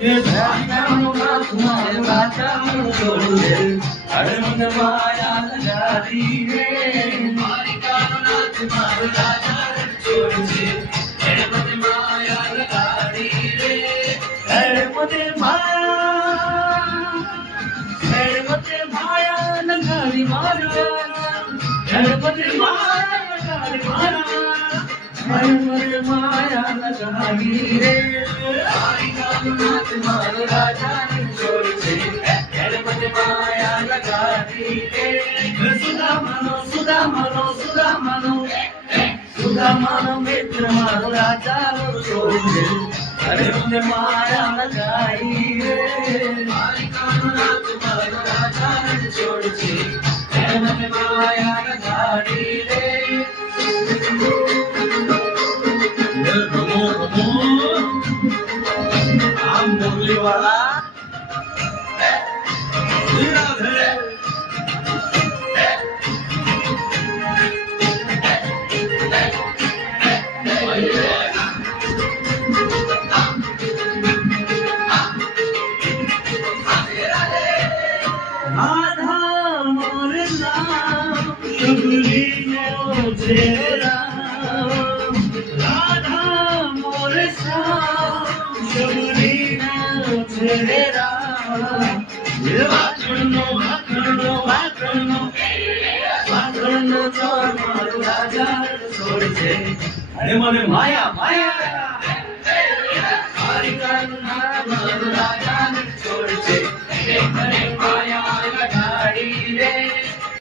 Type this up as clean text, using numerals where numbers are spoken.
એ દ્વારિકાનો નાથ મારો રાજા છોડું છે અરે મને માયા લગાડી રે દ્વારિકાનો નાથ મારો રાજા છોડું છે અરે મને માયા લગાડી રે અરે મને માયા લગાડી મારા અરે મને માયા લગાડી મારા અરે મને માયા લગાડી રે દ્વારિકાનો નાથ મારો રાજા છોડું છે અરે મને માયા લગાડી રે સુદામાનો મિત્ર મારો રાજા છોડું છે અરે મને માયા લગાડી રે દ્વારિકાનો નાથ મારો રાજા છોડું છે અરે મને માયા લગાડી રે આમ મુરલી વાળા આધા મોર નામ શબરીનો છે રામ રાધા મોર નામ શબરીનો છે રામ વાખણનો ચોર મારો રાજા છોડ છે અરે મને માયા દ્વારિકાનો નાથ મારો રાજા છોડ છે